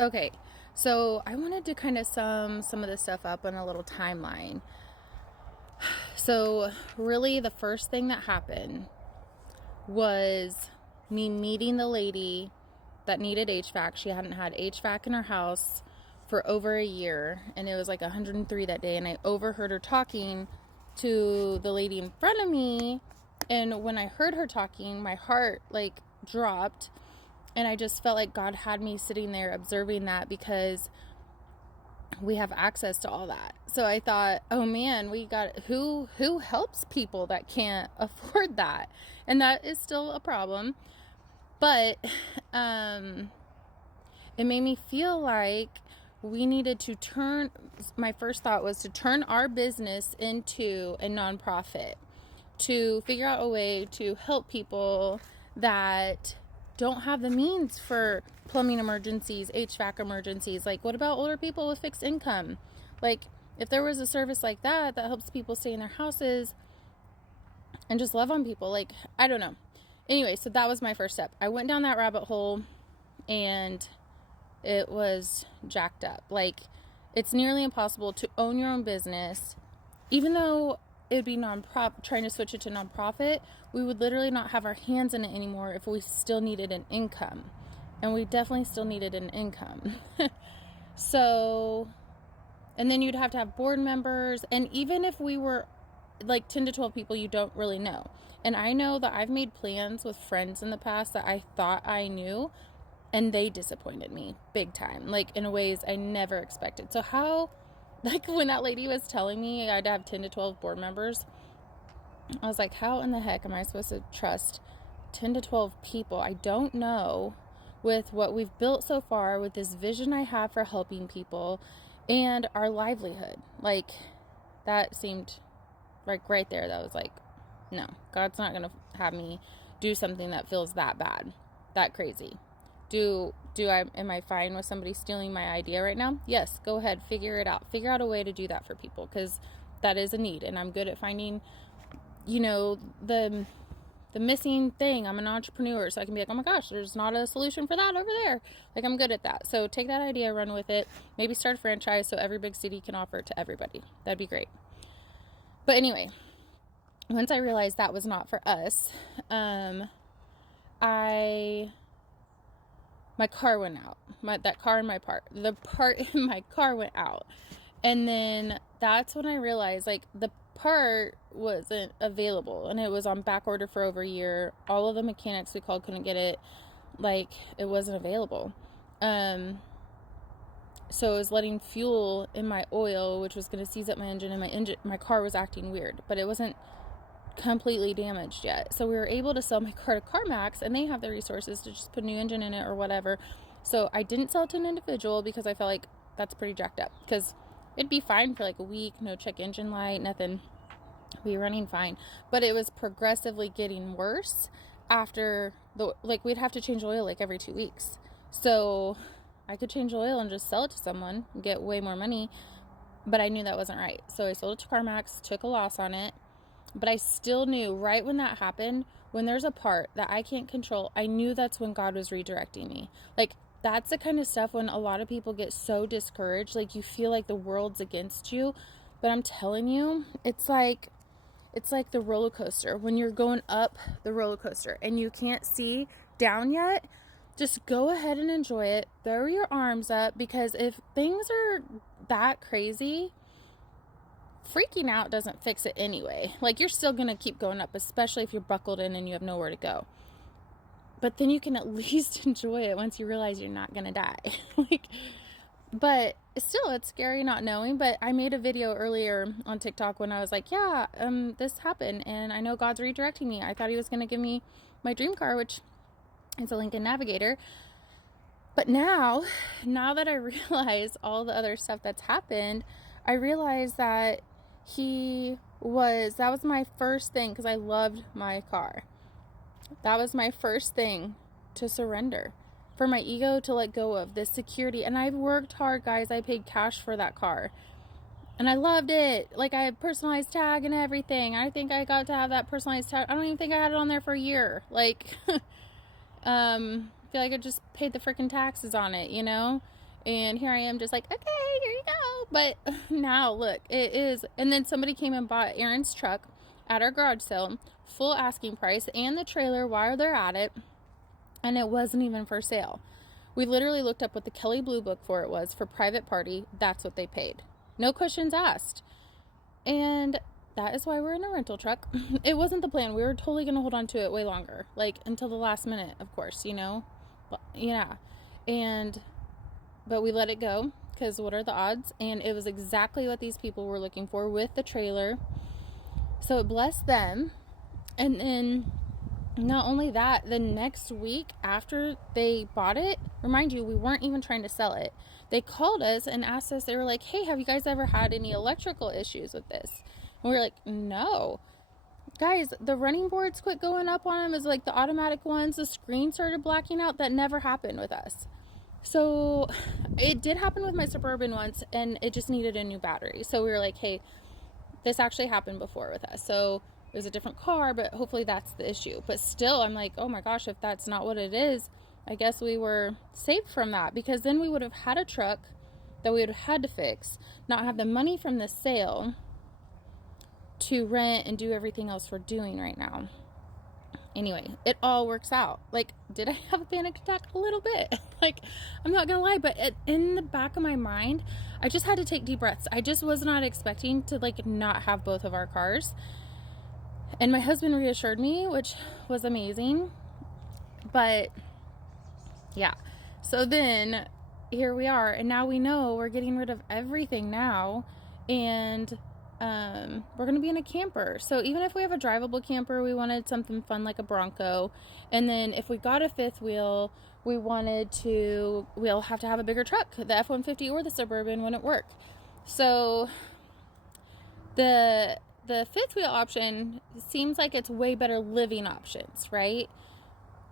Okay, so I wanted to kind of sum some of this stuff up on a little timeline. So, really, the first thing that happened was me meeting the lady that needed HVAC. She hadn't had HVAC in her house for over a year, and it was like 103 that day. And I overheard her talking to the lady in front of me. And when I heard her talking, my heart like dropped. And I just felt like God had me sitting there observing that because we have access to all that. So I thought, oh man, we got who helps people that can't afford that? And that is still a problem. But it made me feel like we needed to turn, my first thought was to turn our business into a nonprofit, to figure out a way to help people that don't have the means for plumbing emergencies, HVAC emergencies. Like, what about older people with fixed income? Like, if there was a service like that that helps people stay in their houses and just love on people, like, I don't know. Anyway, so that was my first step. I went down that rabbit hole and it was jacked up. Like, it's nearly impossible to own your own business, even though it'd be trying to switch it to nonprofit. We would literally not have our hands in it anymore if we still needed an income, and we definitely still needed an income. So, and then you'd have to have board members, and even if we were like 10 to 12 people, you don't really know. And I know that I've made plans with friends in the past that I thought I knew, and they disappointed me big time, like in ways I never expected. So how, like when that lady was telling me I'd have 10 to 12 board members, I was like, how in the heck am I supposed to trust 10 to 12 people I don't know with what we've built so far, with this vision I have for helping people and our livelihood? Like, that seemed like right there, that was like, no, God's not going to have me do something that feels that bad, that crazy. Am I fine with somebody stealing my idea right now? Yes, go ahead, figure it out. Figure out a way to do that for people, because that is a need, and I'm good at finding, the missing thing. I'm an entrepreneur, so I can be like, oh my gosh, there's not a solution for that over there. Like, I'm good at that. So take that idea, run with it. Maybe start a franchise so every big city can offer it to everybody. That'd be great. But anyway, once I realized that was not for us, I my car went out. The part in my car went out. And then that's when I realized, like, the part wasn't available, and it was on back order for over a year. All of the mechanics we called couldn't get it. Like, it wasn't available. So it was letting fuel in my oil, which was going to seize up my engine, and my car was acting weird, but it wasn't completely damaged yet. So we were able to sell my car to CarMax, and they have the resources to just put a new engine in it or whatever. So I didn't sell it to an individual because I felt like that's pretty jacked up, because it'd be fine for like a week, no check engine light, nothing, be running fine. But it was progressively getting worse after we'd have to change oil like every 2 weeks. So I could change oil and just sell it to someone and get way more money, but I knew that wasn't right. So I sold it to CarMax, took a loss on it. But I still knew right when that happened, when there's a part that I can't control, I knew that's when God was redirecting me. Like, that's the kind of stuff when a lot of people get so discouraged, like you feel like the world's against you. But I'm telling you, it's like the roller coaster. When you're going up the roller coaster and you can't see down yet, just go ahead and enjoy it. Throw your arms up, because if things are that crazy, freaking out doesn't fix it anyway. Like, you're still going to keep going up, especially if you're buckled in and you have nowhere to go. But then you can at least enjoy it once you realize you're not going to die. Like, but still, it's scary not knowing. But I made a video earlier on TikTok when I was like, yeah, this happened, and I know God's redirecting me. I thought he was going to give me my dream car, which is a Lincoln Navigator. But now that I realize all the other stuff that's happened, I realize that that was my first thing, because I loved my car. That was my first thing to surrender, for my ego to let go of, this security. And I've worked hard, guys. I paid cash for that car, and I loved it. Like, I had personalized tag and everything. I think I got to have that personalized tag. I don't even think I had it on there for a year. Like, I feel like I just paid the freaking taxes on it, And here I am just like, okay, here you go. But now look, it is. And then somebody came and bought Aaron's truck at our garage sale, full asking price, and the trailer while they're at it. And it wasn't even for sale. We literally looked up what the Kelley Blue Book for it was for private party. That's what they paid. No questions asked. And that is why we're in a rental truck. It wasn't the plan. We were totally going to hold on to it way longer, like until the last minute, of course, you know? But, yeah. But we let it go because what are the odds? And it was exactly what these people were looking for with the trailer. So it blessed them. And then not only that, the next week after they bought it, remind you, we weren't even trying to sell it. They called us and asked us, they were like, hey, have you guys ever had any electrical issues with this? And we were like, no. Guys, the running boards quit going up on them, is like the automatic ones. The screen started blacking out. That never happened with us. So it did happen with my Suburban once, and it just needed a new battery. So we were like, hey, this actually happened before with us. So it was a different car, but hopefully that's the issue. But still, I'm like, oh my gosh, if that's not what it is, I guess we were saved from that, because then we would have had a truck that we would have had to fix, not have the money from the sale to rent and do everything else we're doing right now. Anyway, it all works out. Like, did I have a panic attack? A little bit. Like, I'm not gonna lie, but in the back of my mind, I just had to take deep breaths. I just was not expecting to, like, not have both of our cars. And my husband reassured me, which was amazing. But, yeah. So then, here we are. And now we know we're getting rid of everything now. And we're going to be in a camper. So even if we have a drivable camper, we wanted something fun like a Bronco. And then if we got a fifth wheel, we'll have to have a bigger truck. The F-150 or the Suburban wouldn't work. So the fifth wheel option seems like it's way better living options, right?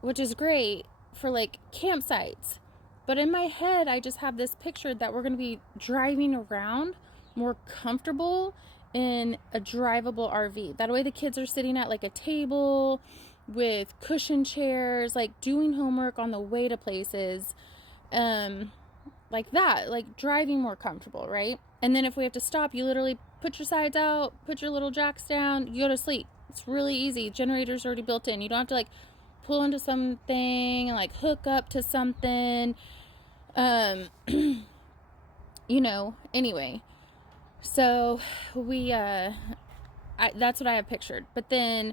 Which is great for like campsites. But in my head, I just have this picture that we're going to be driving around more comfortable in a drivable RV. That way the kids are sitting at like a table with cushion chairs, like doing homework on the way to places, like that, like driving more comfortable, right? And then if we have to stop, you literally put your sides out, put your little jacks down, you go to sleep. It's really easy. Generator's already built in. You don't have to like pull into something and like hook up to something. You know, anyway. So that's what I have pictured. But then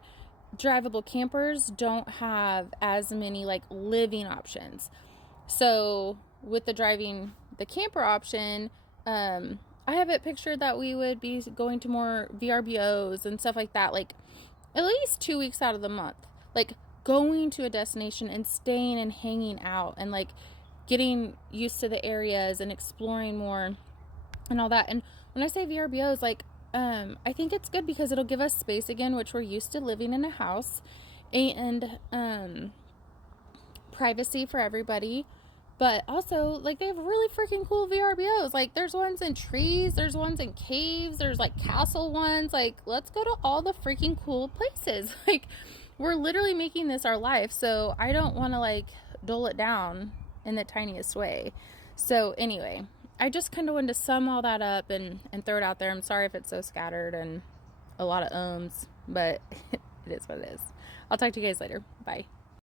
drivable campers don't have as many like living options. So with the driving the camper option, I have it pictured that we would be going to more VRBOs and stuff like that, like at least 2 weeks out of the month, like going to a destination and staying and hanging out and like getting used to the areas and exploring more and all that. And when I say VRBOs, like, I think it's good because it'll give us space again, which we're used to living in a house, and privacy for everybody. But also, like, they have really freaking cool VRBOs. Like, there's ones in trees, there's ones in caves, there's like castle ones. Like, let's go to all the freaking cool places. Like, we're literally making this our life, so I don't want to like dull it down in the tiniest way. So anyway, I just kind of wanted to sum all that up and throw it out there. I'm sorry if it's so scattered and a lot of ums, but it is what it is. I'll talk to you guys later. Bye.